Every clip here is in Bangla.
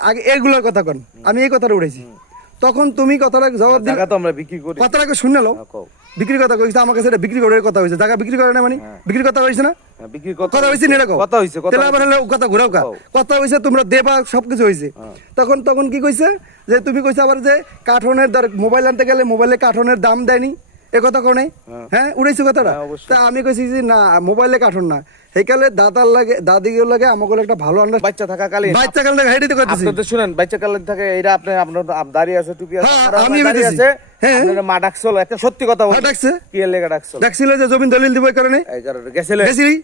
আগে এগুলোর কথা কন। আমি এই কথাটা উঠেছি তখন তুমি কথাটা জবাব দিলে তো আমরা বিক্রি করি। কথাটাকে শুনে নাও। হ্যাঁ, কও। বিক্রির কথা কইছে আমার কাছে এটা বিক্রি করার কথা হইছে। জায়গা বিক্রি করে না মানে? বিক্রির কথা হইছে না? হ্যাঁ, বিক্রি কথা হইছে না এরকম কথা হইছে কথা তাহলে আবার হলে কথা ঘুরাও কা। কথা হইছে তোমরা দেবা সবকিছু হইছে। হ্যাঁ। তখন তখন কি কইছে? যে তুমি কইছে আবার যে কাঠনের দর- মোবাইল আনতে গেলে মোবাইলে কাঠনের দাম দেয়নি। এ কথা কোনে হ্যাঁ। হ্যাঁ উড়াইছো কথাটা? হ্যাঁ, তা আমি কইছি যে না মোবাইলে কাঠন না। সেইকালে দাদার লাগে দাদিগুলো লাগে আমাকে একটা ভালো আন্ডার বাচ্চা থাকা কালে বাচ্চা কাল থেকে হেডিতে করতেছি আপনি তো শুনেন বাচ্চা কালে থাকে এটা আপনি আপনার দাঁড়িয়ে আছে টুপি আছে হ্যাঁ, আমি দাঁড়িয়ে আছে। আপনার মা ডাকছিল একটা সত্যি কথা হ্যাঁ, ডাকছে। কি এর লেগে ডাকছিল দেখছিল যে জমিন দলিল দিব এই কারণে। এই কারণে গেছিলেন গেছিলি?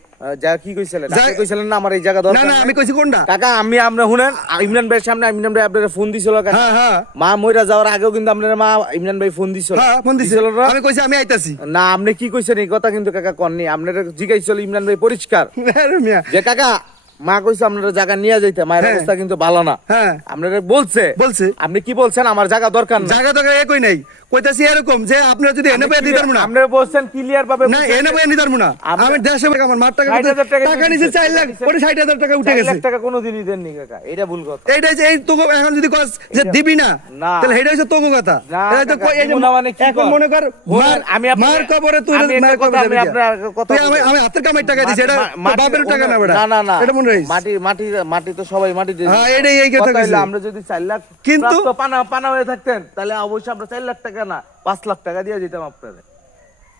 যা কি কইছিলেন আপনি কইছিলেন না আমার এই জায়গা দরকার না আমি কইছি কোনটা? কাকা আমি আপনি শুনেন আ- ইমরান ভাইয়ের সামনে ইমরান ভাই আপনার ফোন দিছিল কাকা। হ্যাঁ হ্যাঁ। মা মইরা যাওয়ার আগেও কিন্তু আপনার মা ইমরান ভাই ফোন দিছিল। হ্যাঁ ফোন দিছিল। আমি কইছি আমি আইতাছি। না আপনি কি কইছেন এই কথা কিন্তু কাকা কননি আপনার জিগাইছিল ইমরান ভাই পরিষ্কার। যে কাকা মা কইছে আপনার জায়গা নিয়ে যাইতে মায়ের হ্যাঁ। অবস্থা কিন্তু ভালো না। হ্যাঁ। আপনারা বলছে। বলছে। আপনি কি বলছেন আমার জায়গা দরকার জায়গা তো একই নাই? কইতাছি এরকম যে আপনারা যদি এনে পেয়ে দিতে না। আপনি বলছেন ক্লিয়ার ভাবে না এনে পেয়ে না। আমি দেড়শো টাকা আমার মার টাকা 60,000 টাকা নিচে চার লাখ দিছে। ওটা ষাট হাজার টাকা উঠে গেছে লাখ টাকা কোনোদিনই দেননি কাকা এটা ভুল কথা। এইটা যে এই তোকে এখন যদি কস যে দিবি না। তাহলে হচ্ছে তোকে কথা। এটা তো কই- এই যে মানে কি এখন মনে কর মার- আমি মার কবরে তুই মার কবরে আমি আপনার কথা আমি আমি হাতের কামাই টাকা দিছি এটা বাপের টাকা না বেটা। না না না। এটা মনে রাখিস। মাটি মাটি মাটি তো সবাই মাটি দিয়ে হ্যাঁ। এটাই এই কথা কইছি। আমরা যদি চার লাখ কিন্তু- পানা পানা হয়ে থাকতেন তাহলে অবশ্যই আমরা চার লাখ টাকা না পাঁচ লাখ টাকা দিয়ে দিতাম আপনাদের।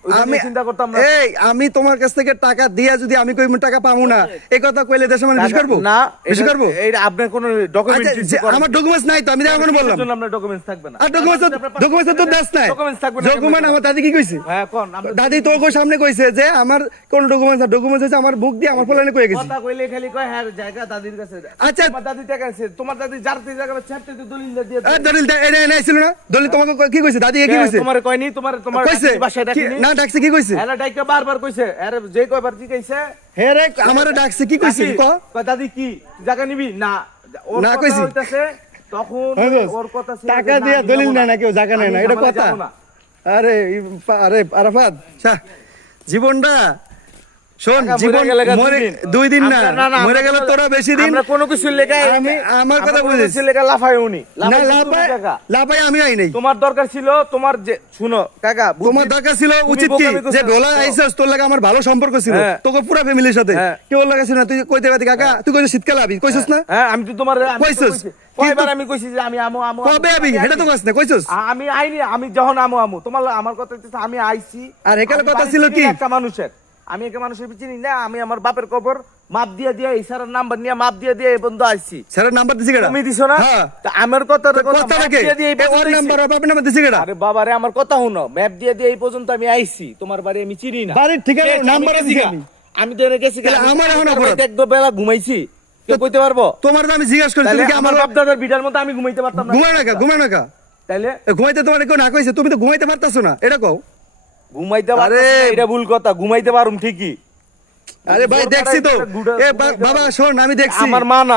আমি চিন্তা করতাম না। এই আমি তোমার কাছ থেকে টাকা দিয়া যদি আমি কই টাকা পাবো না এই কথা কইলে দেশে মানে বেশি করব? না বেশি করব? এইটা আপনার কোনো ডকুমেন্ট আচ্ছা, আমার ডকুমেন্টস নাই তো আমি তো এখন বললাম। আপনার ডকুমেন্টস থাকবে না। আর ডকুমেন্টস ডকুমেন্টস তো নাই। ডকুমেন্টস থাকবে না ডকুমেন্ট আমার দাদি কি কইছে? হ্যাঁ কোন? দাদি তোর কই সামনে কইছে যে আমার কোন ডকুমেন্টস না ডকুমেন্টস হচ্ছে আমার বুক দিয়ে আমার ফলানে কই গেছি। কথা কইলে খালি কয় হ্যাঁ জায়গা দাদির কাছে আচ্ছা। তোমার দাদি টাকা আছে তোমার দাদি যার তে জায়গা তো দলিল দিয়ে দলিল এনে আইছিল না? দলিল তোমাকে কি কইছে? দাদি কি কইছে? তোমার কয়নি তোমার তোমার বাসায় ডাকিনি। না ডাকছে কি কইছে? এরা ডাইকা বারবার কইছে আরে যে কয়বার কি কইছে হে রে আমারে ডাকছে কি কইছে? ক? দাদি কি? জায়গা নিবি? না। না কইছি। তখন ওর কথা টাকা দিয়া দলিল না। না কেউ জায়গা নেয় না এটা কথা। আরে আরে আরাফাত জীবনটা শোন জীবন মরে দুই দিন। না মরে গেলে তোরা বেশি দিন আমরা কোনো কিছু লেখা আমি আমার কথা বুঝিস বুঝিস লেখা লাফাই উনি। না লাফাই লাপাই আমি আই নাই। তোমার দরকার ছিল তোমার যে শুনো কাকা তোমার দরকার ছিল উচিত কি? যে ভোলা আইসস তোর লাগে আমার ভালো সম্পর্ক ছিল। হ্যাঁ। তোকে পুরো ফ্যামিলির সাথে। হ্যাঁ। কেউ লাগাছিল না তুই কইতে পারতি কাকা? তুই কইছিস শীতকাল আবি কইছিস না? হ্যাঁ আমি তো তোমার কইছিস? কইছি। কয়বার আমি কইছি যে আমি আমু আমু আমু, কবে আবি? এটা তো। কইস না কইছিস? আমি আইনি আমি যখন আমু আমু। তোমার আমার কথা আমি আইছি। আর এখানে কথা ছিল কি? একটা মানুষের। আমি একটা মানুষের চিনি না আমি আমার বাপের কবর মাপ দিয়ে দিয়ে এই স্যারের নাম্বার নিয়ে মাপ দিয়ে দিয়ে এই বন্ধু আইছি। স্যারের নাম্বার দিছি কেডা? তুমি দিছো না? হ্যাঁ। তা আমার কথা কথা নাকি? ওর নাম্বার বাপের নাম্বার দিছি কেডা? আরে বাবারে আমার কথা শুনো ম্যাপ দিয়ে দিয়ে এই পর্যন্ত আমি আইছি তোমার বাড়ি আমি চিনি না। বাড়ির ঠিকানা, কে- আমি নাম্বারও দিছি আমি। তো এনে গেছি আমার এখন অপরাধ। একদম বেলা ঘুমাইছি। কেউ কইতে পারব? তোমার তো আমি জিজ্ঞাসা করি তাহলে তুমি কি আমার বাপ দাদার বিটার মতো আমি ঘুমাইতে পারতাম না। ঘুমায় না কা ঘুমায় না কা। তাইলে ঘুমাইতে তোমার কেউ না কইছে তুমি তো ঘুমাইতে পারতাছো না এটা কও। ঘুমাইতে পারে এটা ভুল কথা ঘুমাইতে পারুম ঠিকই। আরে ভাই দেখছি তো। এ বাবা শোন আমি দেখছি। আমার মা না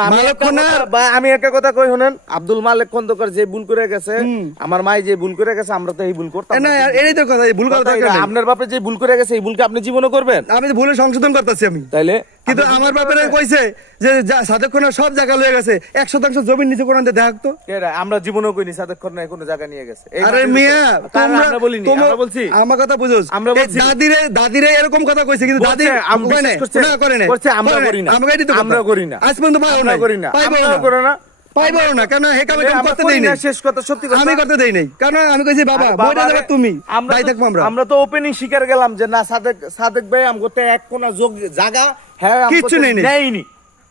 আমি একটা কথা- কই শুনেন। আব্দুল মালিক খন্দকার যে ভুল করে গেছে আমার মাই যে ভুল করে গেছে আমরা তো এই ভুল করতাম না। এটাই তো কথা ভুল দরকার আপনার বাপে যে ভুল করে গেছে এই ভুলকে আপনি জীবনে করবেন। আমি তো ভুলে সংশোধন করতেছি আমি। তাইলে? কিন্তু আমার বাপের। কইছে যে যা- সব জায়গা লয়ে গেছে এক শতাংশ জমির নিচে কোন দেখাক তো। আমরা জীবনেও কইনি সাদেক্ষণ নাই কোনো জায়গা নিয়ে গেছে। আরে মিয়া তোমরা আমরা বলিনি আমরা বলছি। আমার কথা বুঝোস। আমরা বলছি। দাদিরে দাদিরে এরকম কথা কইছে কিন্তু দাদি আমি করছি। না করে নাই। করছে, আমরা করি না। আমাকে এটাই তো আমরা করি না। আজ পর্যন্ত পাইও আমরা নাই। করি না। না। করো না। পাইবো না কেন হে কামে কাম করতে দেই না, নাই। শেষ কথা সত্যি কথা। আমি করতে দেই নাই। কারণ আমি কইছি বাবা বইটা রে, তুমি। আমরা ভাই থাকব আমরা। আমরা তো ওপেনিং স্বীকার গেলাম যে না সাদেক সাদেক ভাই আমগো তো এক কোনা যোগ জায়গা হ্যাঁ তো নেই নেই।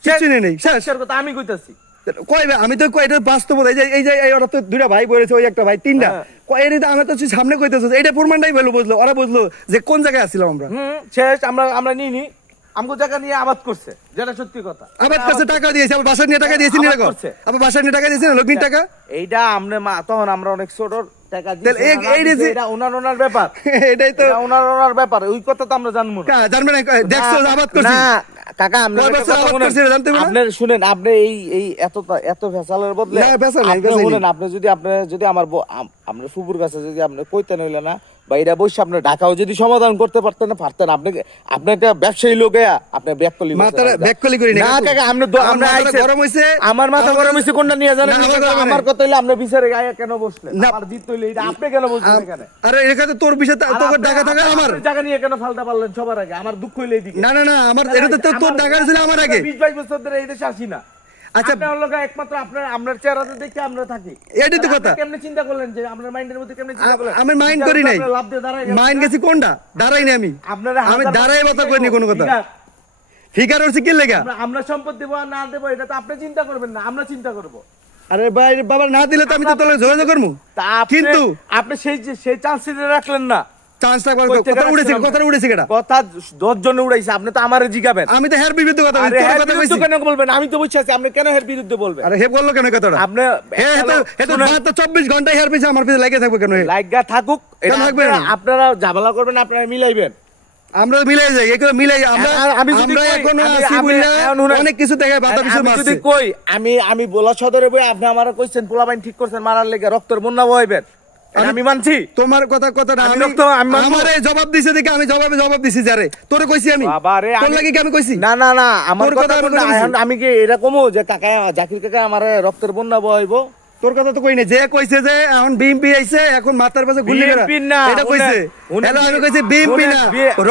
কিচ্ছু নেই নেই শেষ কথা আমি কইতাছি। কই ভাই, আমি তো কই এটা বাস্তব এই যে এই যে ওরা তো দুইটা ভাই বলেছে ওই একটা ভাই তিনটা। হ্যাঁ। এটা আমি তো সামনে কইতেছ। এটা প্রমাণটাই বলল বুঝলো ওরা বুঝলো যে কোন জায়গায় আসছিলাম আমরা। শেষ আমরা আমরা নিইনি। আমগো জায়গা নিয়ে আবাদ করছে যেটা সত্যি কথা। আবার কাছে টাকা দিয়েছে আবার বাসা নিয়ে টাকা দিয়েছি আবাদ নিয়ে করছে। আবার বাসা নিয়ে টাকা দিয়েছি লগ্নির টাকা। এইটা আমরা তখন আমরা অনেক ছোট টাকা দিয়েছি, তাহলে এই- ওনারা এই দিছে, যে- এটা ওনার ওনার ব্যাপার। এটাই তো ওনার ওনার ব্যাপার ওই কথা তো আমরা জানব না। জানবে না দেখছ আবাদ করছি। না, কাকা আপনার কয় একটা বছর কথা আবাদ শুনেন। আপনি এই এই এত এত ফেসালের বদলে না, ফেসাল আপনি আপনি যদি আপনি যদি আমার আপনার ফুপুর কাছে যদি আপনি কইতে নইলে না বা এটা বসে আপনার ঢাকাও যদি সমাধান করতে পারতেন না পারতেন আপনি আপনি একটা ব্যবসায়ী লোক আপনি কলি মাথাটা করি না, কাকা আপনি আমার আপনি আইছেন। গরম হইছে। আমার মাথা গরম হইছে কোনটা নিয়ে জানেন আমার আমার। কথা হইলে আপনি বিচারে গায়ে কেন বসলেন? আমার জিত হইলে এটা আপনি কেন বসলেন এখানে? আরে এখানে তোর বিষয় তোর আপনি- টাকা থাকা আমার। জায়গা নিয়ে কেন ফালতা পারলেন সবার আগে? আমার দুঃখ হইলে এদিকে। না না না আমার এটা তো তোর- টাকা ছিল আমার আগে। বিশ বাইশ বছর ধরে এই দেশে আসি না। আচ্ছা। আপনার লোক একমাত্র আপনার আপনার চেহারাতে দেখে আমরা থাকি। এটাই তো কথা। আপনি কেমনে চিন্তা করলেন যে আপনার মাইন্ডের মধ্যে কেমনে চিন্তা করলেন? আমি মাইন্ড করি নাই। লাভ দিয়ে গেছে। মাইন্ড গেছি কোনটা? দাঁড়াইনি আমি। আপনারা আমি দাঁড়াই কথা আছে, কোনো কথা। ফিকার হচ্ছে কি লেগা? আমরা- সম্পদ দেবো না দেবো এটা তো আপনি চিন্তা করবেন না আমরা চিন্তা করব। আরে ভাই বাবা না দিলে তো আমি তো তোর যোগাযোগ করব। কিন্তু আপনি সেই সেই চান্স রাখলেন না। চান্সটা কই কথা উড়েছে কথা উড়েছে কেটা কথা দশ জনে উড়াইছে আপনি তো আমারে জিগাবেন। আমি তো হের বিরুদ্ধে কথা বলছি আরে তোর হের কথা কইছি। কেন বলবেন? আমি তো বুঝছি আছি, আপনি কেন হের বিরুদ্ধে বলবেন? আরে হে বলল কেন কথাটা? আপনি হে হে তো হে তো শুনেন, মাত্র চব্বিশ ঘণ্টা হের পিছে আমার পিছে লেগে থাকবে কেন হে? থাকুক এটা কেন থাকবে? আপনারা-? ঝামেলা করবেন আপনারা মিলাইবেন। আমরা মিলাই যাই এগুলো মিলাই আমরা আমি যদি এখনও আছি। অনেক কিছু দেখে বাধা আমি যদি কই আমি আমি বলা সদরে বই আপনি আমার কইছেন পোলাবাইন ঠিক করছেন মারার লেগে রক্তের বন্যা বইবেন আমি- মানছি। তোমার কথা কথা না আমি তো আমি আমারে জবাব দিছে দেখি আমি জবাবে জবাব দিছি যারে। তোরে কইছি আমি। বাবারে তোর লাগি কি আমি কইছি? না না না আমার কথা আমি কি এরকমও যে কাকা জাকির কাকা আমার রক্তের বন্যা বইবো তোর কথা তো কই নাই। যে কইছে যে এখন বিএমপি আইছে এখন মাথার পাশে গুলি করা। এটা কইছে। হ্যালো আমি কইছি বিএমপি না।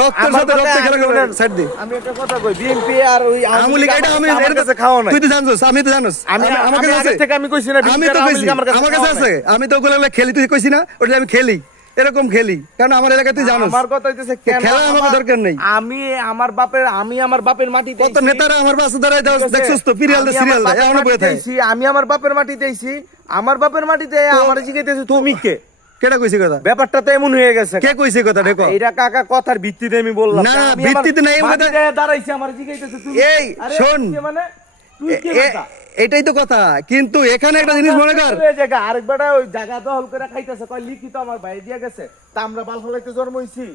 রক্তের সাথে রক্ত খেলা করে ছাড় দি। আমি একটা কথা কই বিএমপি আর ওই আমুলি এটা আমি এর কাছে খাও না তুই তো আমি তো জানোস। আমি আমার কাছে থেকে আমি কইছি না আমি তো কইছি। আমার কাছে আছে। আমি তো ওগুলা খেলি তুই কইছি না ওটা আমি খেলি। এরকম খেলি। কারণ আমার এলাকায় তুই জানোস। আমার কথা হইতেছে খেলা আমার দরকার নেই। আমি আমার বাপের আমি আমার বাপের মাটিতে কত নেতারা আমার পাশে দাঁড়ায় দাও দেখছস তো আমি সিরিয়াল দা এখনও বয়ে থাকে। আমি আমার বাপের মাটিতে আইছি। আমার বাপের মাটিতে আমার জিজ্ঞেস তুমি কে? কেটা কইছি কথা? ব্যাপারটা তো এমন হয়ে গেছে। কে কইছে কথা দেখো। এইটা কাকা কথার ভিত্তিতে আমি বললাম। না, ভিত্তিতে নাই, এই কথা- দাঁড়াইছি আমার জিজ্ঞাসা তুমি এই, শোন। মানে? তুই কে বেটা? এটাই তো কথা। কিন্তু এখানে একটা জিনিস মনে কর। জায়গা আরেক বেটা ওই জায়গা দখল করে খাইতেছে কয় লিখিত আমার ভাই দিয়া গেছে তা আমরা বাল ফলাইতে জন্ম হইছি।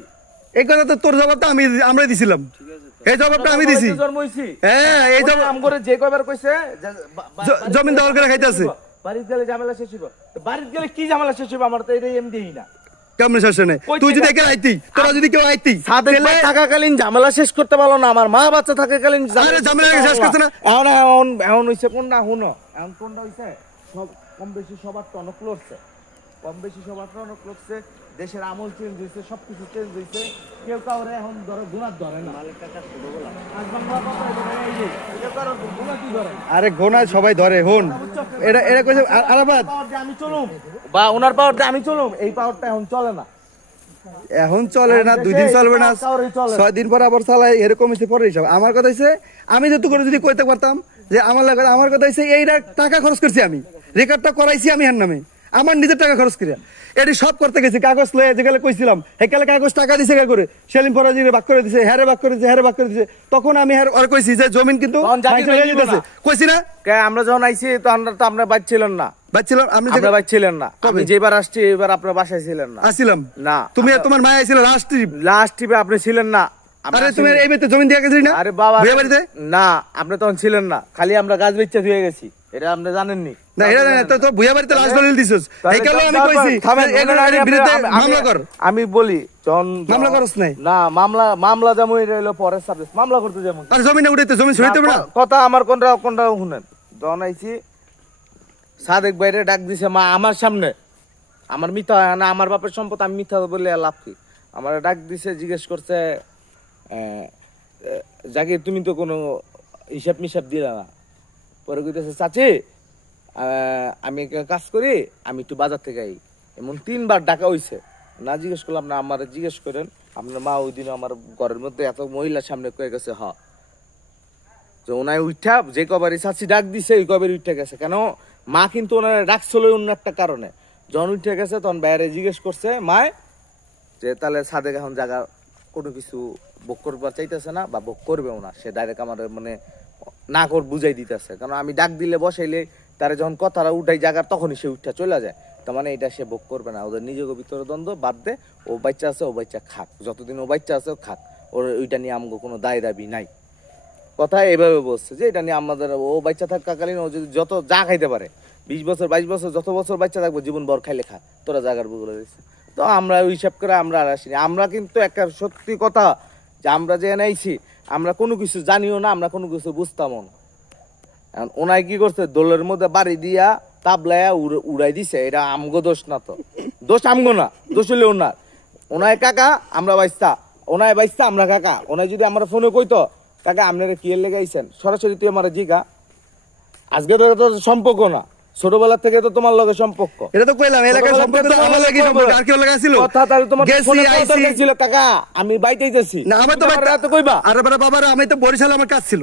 এই কথা তো তোর জবাবটা আমি আমরা দিছিলাম। এই জবাবটা আমি দিছি। জন্ম হইছি। হ্যাঁ এই জবাব নাম করে যে কয়বার কইছে জমিন দখল করে খাইতাছে। বাড়িতে গেলে ঝামেলা শেষ হইব। বাড়িতে গেলে কি ঝামেলা শেষ হইব? আমার তো এটাই এমনি না। কেমন শেষ নেই? তুই যদি একে আইতি তোরা যদি কেউ আইতি ভাই থাকাকালীন ঝামেলা শেষ করতে পারল না আমার মা বাচ্চা থাকাকালীন আরে ঝামেলা শেষ করছে না? এখন এখন এখন হইছে কোনটা? হুনো এখন কোনটা হইছে? সব কম বেশি সবার টনক লড়ছে। কম বেশি সবার টনক লড়ছে। দেশের আমল চেঞ্জ হয়েছে সবকিছু চেঞ্জ হয়েছে কেউ কাউরে এখন ধরে গুণার ধরে না। আজ বাংলা কথা এই যে, কেউ কারও গুণা কি ধরে? আরে গোনায় সবাই ধরে হন এটা এটা কইছে আরাবাদ আমি চলুম। বা ওনার পাওয়ার আমি চলুম এই পাওয়ারটা এখন চলে না। এখন চলে না দুই দিন চলবে না। ছয় দিন পর আবার চালাই এরকম হচ্ছে পরে হিসাব। আমার কথা হচ্ছে আমি যত করে যদি কইতে পারতাম যে আমার লাগে আমার কথা হচ্ছে এইটা টাকা খরচ করছি আমি। রেকর্ডটা করাইছি আমি হার নামে। আমার নিজের টাকা খরচ করিয়া। এটি সব করতে গেছি কাগজ লয়ে যেগুলো কইছিলাম হেকালে কাগজ টাকা দিছে কে করে? সেলিম ফরাজিরে বাক করে দিছে হ্যারে বাক করে দিছে হ্যারে বাক করে দিছে। তখন আমি হ্যার ওর কইছি যে জমিন কিন্তু। কইছি না? কে আমরা যখন আইছি তখন তো আপনার বাড়ি ছিলেন না। বাচ্ছিলাম আমি আপনার বাড়ি ছিলেন না। আমি যেবার আসছি এবার আপনার বাসায় ছিলেন না। আসছিলাম। না তুমি আর তোমার মায়া ছিল লাস্ট ট্রিপ লাস্ট টিপে আপনি ছিলেন না। আরে তুমি এই বেতে জমিন দিয়ে গেছিলি না? আরে বাবা না আপনি তখন ছিলেন না। খালি আমরা গাছ বেচতে ধুয়ে গেছি। এটা আপনি জানেননি। না এটা না তো তো বুয়া বাড়িতে লাস্ট দলিল দিছস। এই কালো আমি কইছি এগুলো ওনার বিরুদ্ধে মামলা কর। আমি বলি মামলা নাই? না মামলা মামলা যেমন এটা হলো পরের সাবজেক্ট মামলা করতে যেমন। আর জমি না কথা আমার কোনটা কোনটা শুনেন। আইছি সাদেক বাইরে ডাক দিছে মা আমার সামনে। আমার মিথ্যা হয় না আমার বাপের সম্পদ আমি মিথ্যা বলে লাভ কি? আমার ডাক দিছে জিজ্ঞেস করছে জাকির তুমি তো কোনো হিসাব মিসাব দিলে না। পরে কইতেছে, চাচি আমি কাজ করি, আমি একটু বাজার থেকে আই। এমন তিনবার ডাকা হইছে। না জিজ্ঞেস করলাম, না, আমার জিজ্ঞেস করেন, আপনার মা ওই দিন আমার ঘরের মধ্যে এত মহিলার সামনে কয়ে গেছে, হ। যে ওনায় উঠা যে কবারই চাচি ডাক দিছে, ওই কবারই উঠে গেছে। কেন? মা কিন্তু ওনার ডাকছিল অন্য একটা কারণে। যখন উঠে গেছে, তখন বাইরে জিজ্ঞেস করছে, মায়, যে তাহলে সাদেক এখন জায়গা কোনো কিছু ভোগ করবার চাইতেছে না বা ভোগ করবেও না। সে ডাইরেক্ট আমার মানে না কর বুঝাই দিতেছে। কারণ আমি ডাক দিলে বসাইলে তারা যখন কথাটা উঠাই জায়গার তখনই সে উঠা চলে যায়। তার মানে এটা সে ভোগ করবে না। ওদের নিজেকে ভিতরে দ্বন্দ্ব, বাদ দে, ও বাচ্চা আছে, ও বাচ্চা খাক। যতদিন ও বাচ্চা আছে, ও খাক। ওর ওইটা নিয়ে আমগো কোনো দায় দাবি নাই। কথা এভাবে বলছে যে, এটা নিয়ে আমাদের ও বাচ্চা থাকাকালীন ও যদি যত যা খাইতে পারে, বিশ বছর, বাইশ বছর, যত বছর বাচ্চা থাকব, জীবন বর খাইলে খা। তোরা জাগার বুগুলো দিচ্ছে তো আমরা হিসাব করে আমরা আর আসিনি। আমরা কিন্তু একটা সত্যি কথা যে আমরা যে এনেছি আমরা কোনো কিছু জানিও না, আমরা কোনো কিছু বুঝতামও না। এখন ওনায় কি করছে, দোলের মধ্যে বাড়ি দিয়া তাবলায়া উড়- উড়াই দিছে, এটা আমগো দোষ না তো। দোষ আমগো না, দোষ হলে ওনার। ওনায় কাকা, আমরা বাইস্তা। ওনায় বাইস্তা, আমরা কাকা। ওনায় যদি আমরা ফোনে কইতো, কাকা, আপনারা কি এর লেগে আইছেন? সরাসরি তুই আমার জিগা। আজকে তো সম্পর্ক না। ছোটবেলা থেকে তো তোমার লগে সম্পর্ক। এটা তো কইলাম এলাকার সম্পর্ক তো আমার লাগি সম্পর্ক। আর কেউ লাগা ছিল কথা তাহলে তোমার ফোনে আইছি। ছিল কাকা আমি বাইতেই যাচ্ছি না আমার তো তুমি আমার রাতে কইবা? আরে বাবা বাবা আমি তো বরিশালে আমার কাজ ছিল।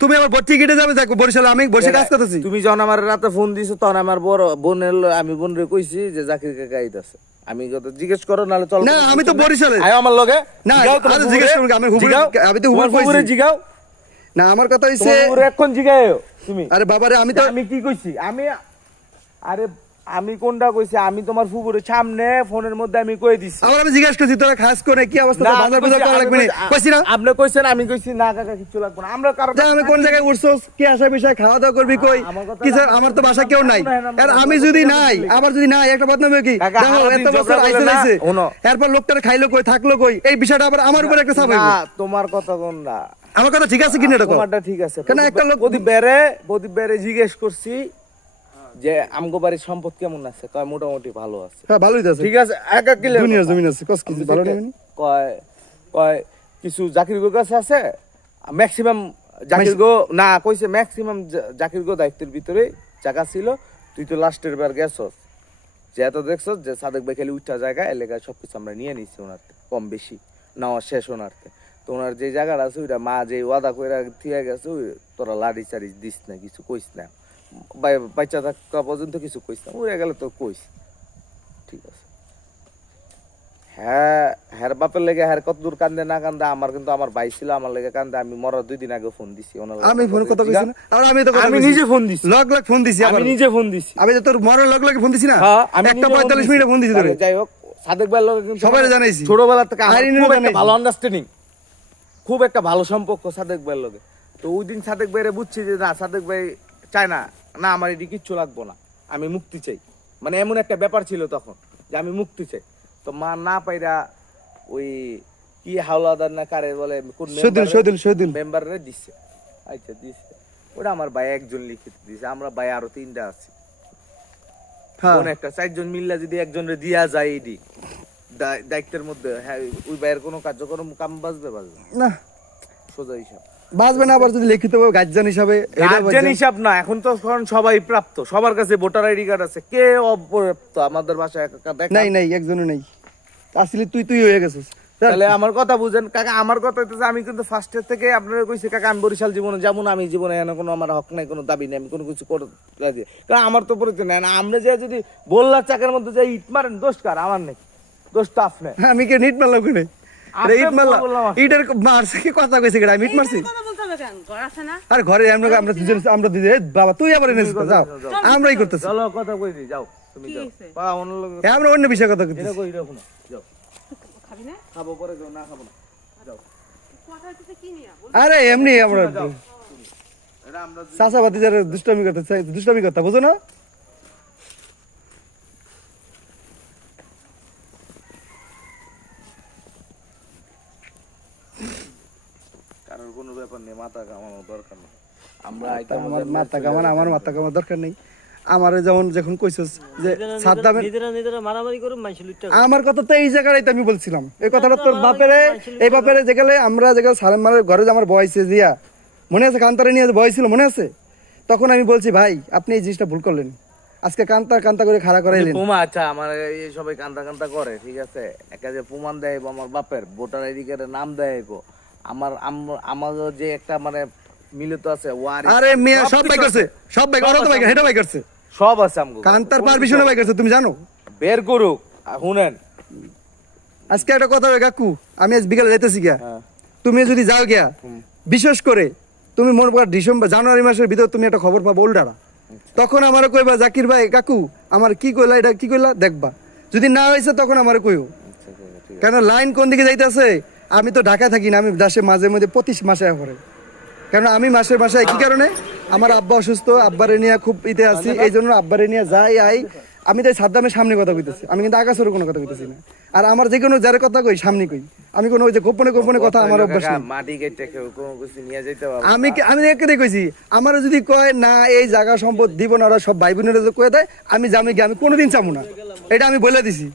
তুমি আমার বটি কেটে যাবে দেখো বরিশালে আমি বসে কাজ করতেছি। তুমি যখন আমার রাতে ফোন দিছো তখন আমার বড় বোনের আমি বোনরে কইছি যে জাকির কাকা আইতাছে। আমি যত জিজ্ঞেস করো নাহলে চল না, আমি তো বরিশালে। আয় আমার লগে। না, জিজ্ঞেস করুন, আমি হুবুরে- আমি তো হুবুরে। জিগাও। না আমার কথা হইছে হুবুরে এখন জিগাও তুমি? আরে বাবারে আমি তো আমি কি কইছি? আমি আরে আমি কোনটা কইছি? আমি তোমার ফুবুরের সামনে ফোনের মধ্যে আমি কই দিছি। আবার আমি জিজ্ঞাসা করছি তোরা খাস করে কি অবস্থা? বাজার বাজার করা লাগবে না কইছি- না? আপনি কইছেন আমি কইছি না কাকা কিছু লাগবে না। আমরা কারণ আমি কোন জায়গায় উঠছস কি আসা বিষয় খাওয়া দাওয়া করবি কই? কিছু না, আমার তো বাসা কেউ নাই। আর আমি যদি নাই আবার যদি নাই একটা বদনাম কি? দেখো এত বছর আইসে শোনো। এরপর লোকটার খাইলো কই থাকল কই? এই বিষয়টা আবার আমার উপর একটা চাপ হইব। না তোমার কথা কোন না। আমার কথা ঠিক আছে কিনা এটা কও? তোমারটা ঠিক আছে। কেন একটা লোক- প্রদীপ বেড়ে প্রদীপ বেড়ে জিজ্ঞেস করছি যে আমগো বাড়ির সম্পদ কেমন আছে? কয় মোটামুটি ভালো আছে। হ্যাঁ ভালোই আছে। ঠিক আছে এক এক কিলো। দুনিয়ার জমিন আছে কস কিছু ভালো নেই? কয় কয় কিছু জাকির গো কাছে আছে? ম্যাক্সিমাম জাকির গো না কইছে ম্যাক্সিমাম জাকির গো দায়িত্বের ভিতরে জায়গা ছিল। তুই তো লাস্টের বার গেছস। যে এত দেখছস যে সাদেক ভাই খালি উঠা জায়গা এলাকায় সবকিছু আমরা নিয়ে নিচ্ছি ওনার কম বেশি। নেওয়া শেষ ওনার থেকে। তো ওনার যে জায়গাটা আছে ওইটা মা যে ওয়াদা কইরা থিয়া গেছে ওই তোরা লাড়ি চাড়ি দিস না কিছু কইস না। বাই- বাচ্চা থাকা পর্যন্ত কিছু কইস না উড়ে গেলে তো কইস। ঠিক আছে। হ্যাঁ হ্যার বাপের লেগে হ্যার কত দূর কান্দে না কান্দে আমার কিন্তু আমার ভাই ছিল আমার লেগে কান্দে আমি মরার দুই দিন আগে ফোন দিছি ওনার আমি ফোন কথা কইছি না? আর আমি তো আমি নিজে ফোন দিছি। লগ লগ ফোন দিছি আমি নিজে ফোন দিছি। আমি তো তোর মরার লগ লগে ফোন দিছি না? হ্যাঁ আমি একটা নিজে ফোন পঁয়তাল্লিশ দিছি। মিনিটে ফোন দিছি তোরে। যাই হোক সাদেক ভাইয়ের লগে সবাইরে জানাইছি। ছোটবেলা থেকে আমার খুব একটা ভালো আন্ডারস্ট্যান্ডিং খুব একটা ভালো সম্পর্ক সাদেক ভাইয়ের লগে। তো ওই দিন সাদেক ভাইরে বুঝছি যে না সাদেক ভাই চায় না না আমার এটি কিচ্ছু লাগবো না আমি মুক্তি চাই। মানে এমন একটা ব্যাপার ছিল তখন যে আমি মুক্তি চাই। তো মা না পাইরা ওই কি হাওলাদার না কারে বলে কোন মেম্বারে দিচ্ছে আচ্ছা দিচ্ছে ওটা আমার ভাই একজন লিখিত দিছে আমরা ভাই আরও তিনটা আছি। হ্যাঁ। কোন একটা চারজন মিললে যদি একজনের দিয়া যায় এডি দায়িত্বের মধ্যে হ্যাঁ ওই ভাইয়ের কোনো কার্যক্রম কাম বাজবে বাজবে? না। সোজা হিসাব। বাঁচবে না আবার যদি লিখিত গার্জিয়ান হিসাবে বাজ্যান। হিসাব না এখন তো এখন সবাই প্রাপ্ত সবার কাছে ভোটার আইডি কার্ড আছে কে অপ্রাপ্ত? আমাদের বাসায় নাই নাই একজনও নাই। আসলে তুই তুই হয়ে গেছিস। তাহলে আমার কথা বুঝেন কাকা আমার কথা হইতেছে আমি কিন্তু ফার্স্টের থেকে আপনারা কইছি কাকা আমি বরিশাল জীবনে যাব না আমি জীবনে এনে কোনো আমার হক নাই কোনো দাবি নেই আমি কোনো কিছু করে দিয়ে। কারণ আমার তো পরিচয় নাই না আমরা যে যদি বললার চাকের মধ্যে যে ইট মারেন দোষ কার? আমার নেই। দোষ তো আপনি আমি কে নিট মারলাম কেন ইট মারলাম। ইটের মারছে কি? কথা কইছে কেডা? আমি ইট মারছি? কথা বলতে হবে কেন? ঘর আছে না? আর ঘরে আমরা আমরা দুজন আমরা দিদি বাবা তুই আবার এনেছিস যাও। আমরাই করতেছি। চলো কথা কই দি যাও। তুমি যাও। পা অন্য লোক আমরা অন্য বিষয়ে কথা যেটা করতেছি কই রাখো না যাও। খাবি না? খাব পরে না খাব না। যাও। কথা হইতেছে কি নিয়ে? বল। আরে এমনি আমরা যারা দুষ্টামি করতে দুষ্টামি কথা বুঝো না কারোর কোনো ব্যাপার নেই মাথা কামানোর দরকার নেই। আমরা আইটেম আমার মাথা কামান আমার মাথা কামার দরকার নেই। আমার যেমন যখন কইছস যে সাদ্দামের নিজেরা নিজেরা মারামারি করে মানুষ লুটটা আমার কথা তো এই জায়গায় আমি বলছিলাম। এই কথাটা তোর বাপেরে এই বাপেরে যেগুলো আমরা যেগুলো সালেম মারের ঘরে যে আমার বয়সে দিয়া মনে আছে? কান্তারে নিয়ে বয়স ছিল মনে আছে? তখন আমি বলছি ভাই আপনি এই জিনিসটা ভুল করলেন। আজকে কান্তা কান্তা করে খাড়া করাইলেন পুমা আচ্ছা আমার এই সবাই কান্দা কান্দা করে ঠিক আছে? একা যে প্রমাণ দেয় আমার বাপের ভোটার আইডি নাম দেয় গো আমার আম- আমার যে একটা মানে মিলিত আছে ওয়ারি আরে মেয়ে সব কিছু বাই করছে আছে। সব বাই ওরা তো বাই হেটা বাই করছে সব আছে আমগো কান্তার পারমিশনে বাই করছে তুমি জানো? বের করুক শুনেন। আজকে একটা কথা হবে কাকু? আমি আজ বিকালে যাইতেছি গিয়া। হ্যাঁ। তুমি যদি যাও গিয়া বিশেষ করে তুমি মনে করো ডিসেম্বর জানুয়ারি মাসের ভিতর তুমি একটা খবর পাবো উল্টারা। তখন আমার কইবা জাকির ভাই কাকু আমার কি কইলা এটা কি কইলা? দেখবা। যদি না হয়েছে তখন আমার কইও। আচ্ছা, আছে, কেন লাইন কোন দিকে যাইতেছে? আমি তো ঢাকায় থাকি না আমি দেশে মাঝে মধ্যে পঁচিশ মাসে পরে কারণ আমি মাসের মাসায় কি কারণে আমার আব্বা অসুস্থ আব্বারে নিয়ে খুব ইতে আছি এই জন্য আব্বারে নিয়ে যাই আই আমি তাই সাদ্দামের সামনে কথা কইতেছি আমি কিন্তু আকাশের কোনো কথা কইতেছি না। আর আমার যে কোনো যার কথা কই সামনে কই। আমি কোনো ওই যে গোপনে গোপনে কথা আমার অভ্যাস মাটি কেটে কেউ কোনো কিছু নিয়ে যেতে পারব আমি আমি একেই কইছি আমার যদি কয় না এই জায়গা সম্পদ দিব না ওরা সব ভাই বোনেরা যদি কয়ে দেয় আমি জামি গিয়ে আমি কোনোদিন চামু না। এটা আমি বলে দিছি।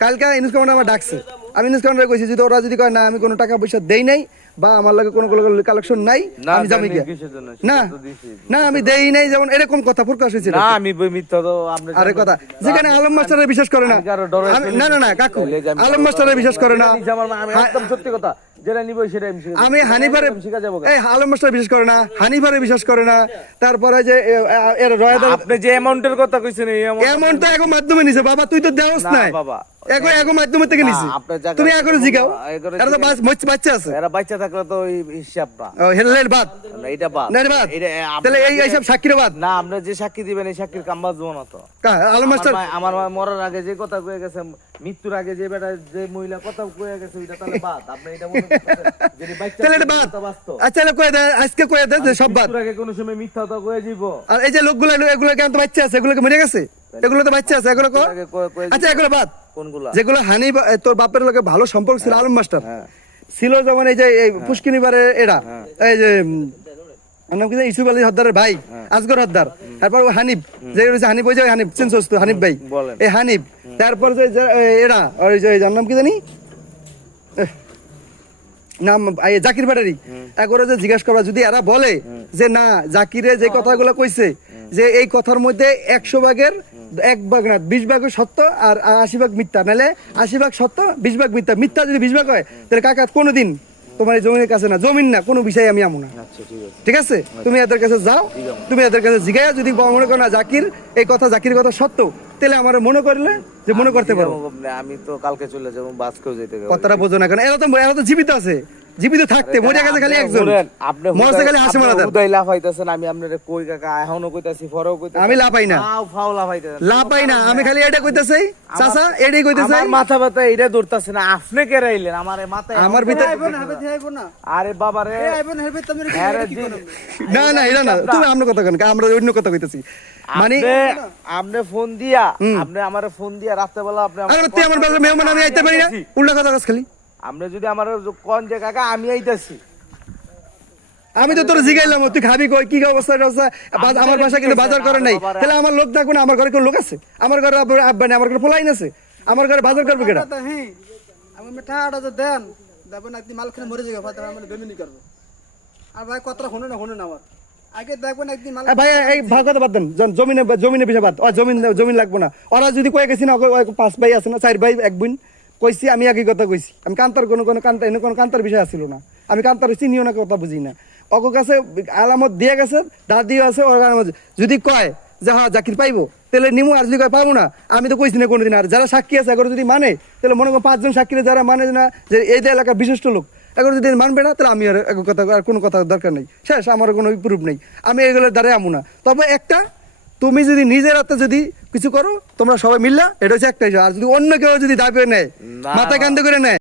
কালকে ইউনুস কমান্ডার আমার ডাকছে। আমি ইউনুস কমান্ডার কইছি যদি ওরা যদি কয় না আমি কোনো টাকা পয়সা দেই নাই বা আমার লাগে কোনো কালেকশন নাই আমি জামি কিসের জন্য? না। না আমি দেই নাই যেমন এরকম কথা প্রকাশ হয়েছিল। না আমি বই মিথ্যা তো আপনি আরে কথা যেখানে আলম মাস্টারে বিশ্বাস করে না। না না না কাকু আলম মাস্টারে বিশ্বাস করে না। আমি একদম সত্যি কথা যেটা নিব সেটা আমি। হানিফারে এই আলম মাস্টার বিশ্বাস করে না হানিফারে বিশ্বাস করে না। তারপরে যে এর রয়দার আপনি যে অ্যামাউন্টের কথা কইছেন এই এমন তো এখন মাধ্যমে নিছে বাবা তুই তো দেওস না, নাই। বাবা। এখন এখন মাধ্যমে থেকে নিছি। তুমি এখন জিগাও। তো বাচ্চা- বাচ্চা আছে। এরা বাচ্চা থাকলে তো ওই হিসাব না। বাদ এটা বাদ। না বাদ। তাহলে এই এইসব সাক্ষীর বাদ। না আমরা যে সাক্ষী দিবেন এই সাক্ষীর কাম বাজবো না তো। আলম মাস্টার আমার মরার আগে যে কথা কয়ে গেছে মৃত্যুর আগে যে বেটা যে মহিলা কথা কয়ে গেছে ওইটা তাহলে বাদ। আপনি এটা মনে করতেছেন? যে বাচ্চা তাহলে এটা বাদ। আচ্ছা এটা কয়ে দেয় আজকে কয়ে দেয় যে সব বাদ। আগে কোনো সময় মিথ্যা কথা কয়ে যাব আর এই যে লোকগুলো এগুলো কেন তো বাচ্চা আছে? এগুলো কি মরে গেছে? এগুলো তো বাচ্চা আছে এগুলো আচ্ছা এগুলো বাদ। কোনগুলা? যেগুলো হানি তোর বাপের লোকে ভালো সম্পর্ক ছিল আলম মাস্টার। হ্যাঁ। ছিল যেমন এই যে এই পুষ্কিনিবারে এরা এই যে নাম কি জানি? ইসুফ আলী হদ্দারের ভাই আসগর হদ্দার তারপর হানিফ যে রয়েছে হানিফ ওই যে হানিফ চেঞ্জ হচ্ছে হানিফ ভাই। এই হানিফ তারপর যে যে- এরা ওই যে নাম কি জানি? নাম জাকির ব্যাটারি একবারে যে জিজ্ঞাসা করবা যদি এরা বলে যে না জাকিরে যে কথাগুলো কইছে যে এই কথার মধ্যে একশো ভাগের এক ভাগ না বিশ ভাগ সত্য আর আশি ভাগ মিথ্যা। নাহলে আশি ভাগ সত্য বিশ ভাগ মিথ্যা। মিথ্যা যদি বিশ ভাগ হয় তাহলে কাকা কোনোদিন তোমার এই জমির কাছে না জমিন না কোনো বিষয় আমি আমু না। আচ্ছা ঠিক আছে। তুমি এদের কাছে যাও তুমি এদের কাছে জিগাইয়া যদি মনে করো না জাকির এই কথা জাকির কথা সত্য তাহলে আমার মনে করলে যে মনে করতে পারো। আমি তো কালকে চলে যাব বাসকেও যেতে কথাটা বোঝো না কেন এরা তো এরা তো জীবিত আছে। জীবিত থাকতে মরে গেছে খালি একজন। আপনি মরছে খালি হাসি মারা উদয় লাফাইতেছেন আমি আপনার কই কাকা এখনও কইতাছি পরেও কইতাছি। আমি লাফাই না। ফাও ফাও লাফাইতেছেন। লাপাই না আমি খালি এটা কইতেছি চাচা এটাই কইতেছি। আমার মাথা ব্যথা এটা ধরতাছে না আপনি কে রাইলেন? আমার মাথায় আমার ভিতরে আরে বাবা রে। আরে জি- না না। এটা না তুমি আমরা কথা কেন আমরা অন্য কথা কইতেছি। মানে আপনি ফোন দিয়া আপনি আমারে ফোন দিয়া রাতে বেলা আপনি আরে আমার মেহমান আমি আইতে পারি না। উল্টা কথা কাজ খালি। আপনি যদি আমার কোন যে কাকা আমি আইতাছি। আমি তো তোর জিগাইলাম তুই খাবি কই কি অবস্থা অবস্থা? আমার বাসা কিন্তু বাজার করে নাই। তাহলে আমার লোক দেখো না আমার ঘরে কোন লোক আছে? আমার ঘরে আব্বা- আব্বা নেই আমার ঘরে ফলাইন আছে আমার ঘরে বাজার করবে কেটা হ্যাঁ আমি মিঠা আটা যে দেন দেখবেন একদিন মাল খেলে মরে যাবে ফাদার আমি বেমিনি করব। আর ভাই কতটা হনে না হনে না আমার। আগে দেখবেন একদিন মাল ভাই এই ভাগ কথা বাদ দেন। জন- জমিনে জমিনে বিষয় বাদ ও জমিন জমিন লাগবো না। ওরা যদি কয়ে গেছি না পাঁচ ভাই আছে না চার ভাই এক বোন কইছি, আমি একই কথা কইছি। আমি কান্তার কোনো কোনো কান্তা, এনে কোনো কান্তার বিষয় আসছিল না। আমি কান্তার চিনিও না, কথা বুঝি না। অক কাছে আলামত দিয়ে গেছে, দাদিও আছে, ওর যদি কয় যে হ্যাঁ জাকির পাইবো, তাহলে নিমু আর যদি কয় পাবো না, আমি তো কইছি না কোনোদিন। আর যারা সাক্ষী আছে এগারো যদি মানে তাহলে মনে করো পাঁচজন সাক্ষীরা যারা মানে না, যে এই এলাকার বিশিষ্ট লোক, এগুলো যদি মানবে না, তাহলে আমি আর কথা, আর কোনো কথা দরকার নেই। শেষ, আমার কোনো প্রুফ নেই। আমি এগুলোর দ্বারাই আমু না। তবে একটা তুমি যদি নিজের হাতে যদি কিছু করো তোমরা সবাই মিললা এটা হচ্ছে একটা। আর যদি অন্য কেউ যদি দাবি নেয় মাথায় মাথা কান্দে করে নেয়